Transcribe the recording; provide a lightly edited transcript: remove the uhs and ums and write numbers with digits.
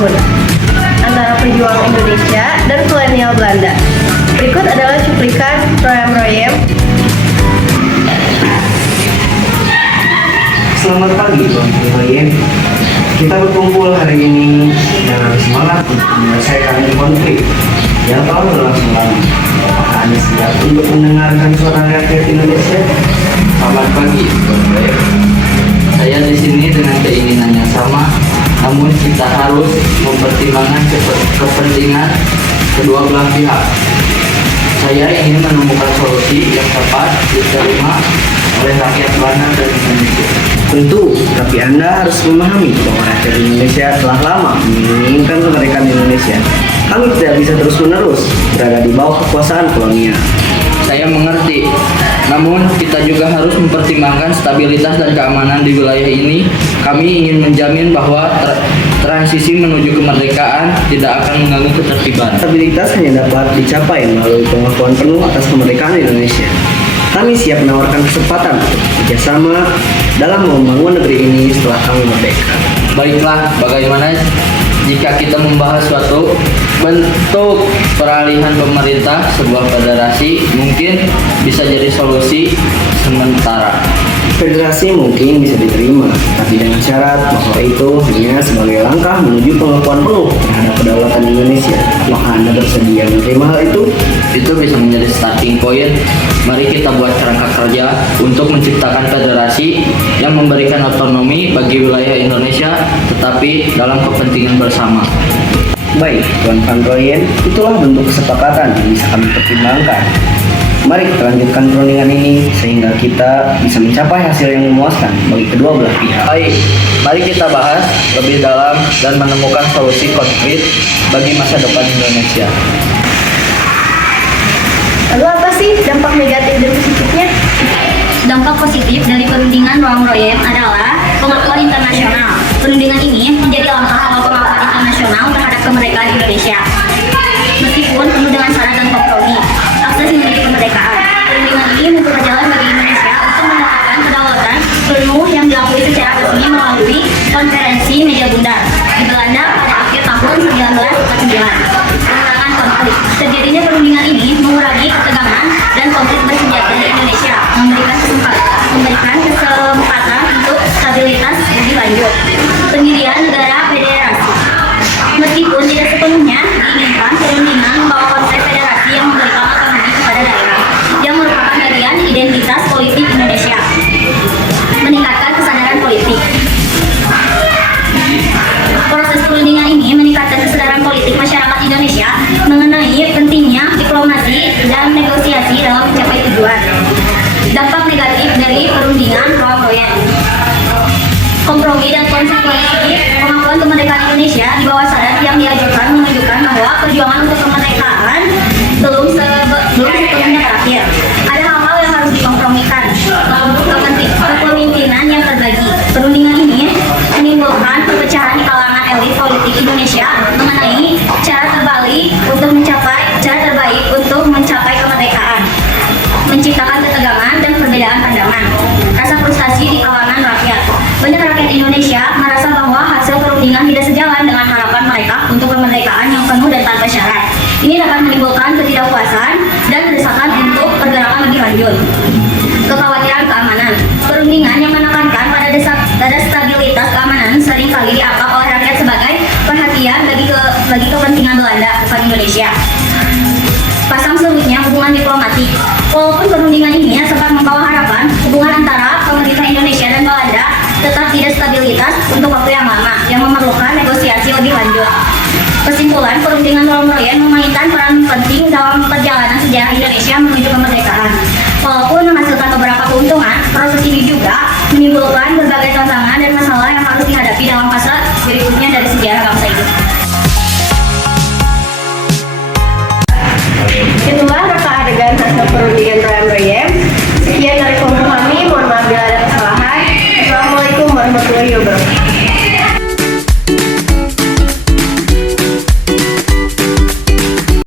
tahun antara pejuang Indonesia dan kolonial Belanda. Berikut adalah cuplikan Royem-Royem. Selamat pagi, Royem. Kita berkumpul hari ini dengan semangat untuk menyelesaikan konflik yang telah berlangsung lama. Apakah Anda siap untuk mendengarkan suara rakyat Indonesia? Selamat pagi, Royem. Saya di sini dengan keinginan yang sama, namun kita harus mempertimbangkan kepentingan kedua belah pihak. Saya ingin menemukan solusi yang tepat diterima oleh rakyat Belanda dan Indonesia. Tentu, tapi Anda harus memahami bahwa rakyat Indonesia telah lama menginginkan kemerdekaan Indonesia. Kami tidak bisa terus-menerus berada di bawah kekuasaan kolonial. Saya mengerti, namun kita juga harus mempertimbangkan stabilitas dan keamanan di wilayah ini. Kami ingin menjamin bahwa transisi menuju kemerdekaan tidak akan mengganggu ketertiban. Stabilitas hanya dapat dicapai melalui pengakuan penuh atas kemerdekaan Indonesia. Kami siap menawarkan kesempatan untuk bekerjasama dalam membangun negeri ini setelah kami merdeka. Baiklah, bagaimana jika kita membahas suatu bentuk peralihan pemerintah, sebuah federasi mungkin bisa jadi solusi sementara. Federasi mungkin bisa diterima, tapi dengan syarat bahwa itu hanya sebagai langkah menuju pengakuan penuh terhadap kedaulatan Indonesia. Apakah Anda bersedia menerima hal itu? Itu bisa menjadi starting point. Mari kita buat kerangka kerja untuk menciptakan federasi yang memberikan otonomi bagi wilayah Indonesia, tetapi dalam kepentingan bersama. Baik, Tuan Van Royen, itulah bentuk kesepakatan yang bisa kami pertimbangkan. Mari kita lanjutkan perundingan ini sehingga kita bisa mencapai hasil yang memuaskan bagi kedua belah pihak. Baik, mari kita bahas lebih dalam dan menemukan solusi konflik bagi masa depan Indonesia. Lalu apa sih dampak negatif dan positifnya? Dampak positif dari perundingan Royem-Royem adalah pengakuan internasional. Perundingan ini menjadi langkah awal pengakuan internasional terhadap kemerdekaan Indonesia. Meskipun penuh dengan syarat dan kompromi, akses menuju kemerdekaan. Perundingan ini membuka jalan bagi Indonesia untuk mendapatkan kedaulatan penuh yang diakui secara resmi melalui konferensi Meja Bundar di Belanda pada akhir tahun 1949. Pengurangan konflik. Terjadinya perundingan ini mengurangi ketegangan dan konflik bersenjata di Indonesia, memberikan kesempatan untuk stabilitas lebih lanjut. Pendirian negara federasi. Meskipun tidak sepenuhnya diinginkan, perundingan membawa konsep federasi yang memberikan otonomi kepada daerah, yang merupakan bagian identitas politik Indonesia. Meningkatkan kesadaran politik. Proses perundingan ini meningkatkan kesadaran politik masyarakat Indonesia mengenai pentingnya diplomasi dan negosiasi dalam mencapai tujuan. Dampak negatif dari perundingan Royem-Royem. Kompromi dan konsekuensi pengakuan kemerdekaan Indonesia di bawah syarat yang diajukan menunjukkan bahwa perjuangan untuk kemerdekaan belum sepenuhnya berakhir. Ada hal-hal yang harus dikompromikan. Kepemimpinan yang terbagi. Perundingan ini menimbulkan perpecahan di kalangan elit politik Indonesia mengenai cara terbaik untuk mencapai kemerdekaan, menciptakan ketegangan dan perbedaan pandangan, rasa frustasi di kalangan rakyat. Banyak rakyat Indonesia merasa bahwa hasil perundingan tidak sejalan dengan harapan mereka untuk kemerdekaan yang penuh dan tanpa syarat. Ini dapat menimbulkan ketidakpuasan dan desakan untuk pergerakan lebih lanjut. Kekhawatiran keamanan. Perundingan yang menekankan pada stabilitas keamanan seringkali dianggap oleh rakyat sebagai perhatian bagi kepentingan Belanda bukan Indonesia. Pasang surutnya hubungan diplomatik. Walaupun perundingan ini sempat membawa harapan, hubungan antara pemerintah Indonesia dan Belanda tetap tidak stabilitas untuk waktu yang lama, yang memerlukan negosiasi lebih lanjut. Kesimpulan, perundingan Royem-Royem memainkan peran penting dalam perjalanan sejarah Indonesia menuju kemerdekaan. Walaupun menghasilkan beberapa keuntungan, proses ini juga menimbulkan berbagai tantangan dan masalah yang harus dihadapi dalam fase berikutnya dari sejarah bangsa.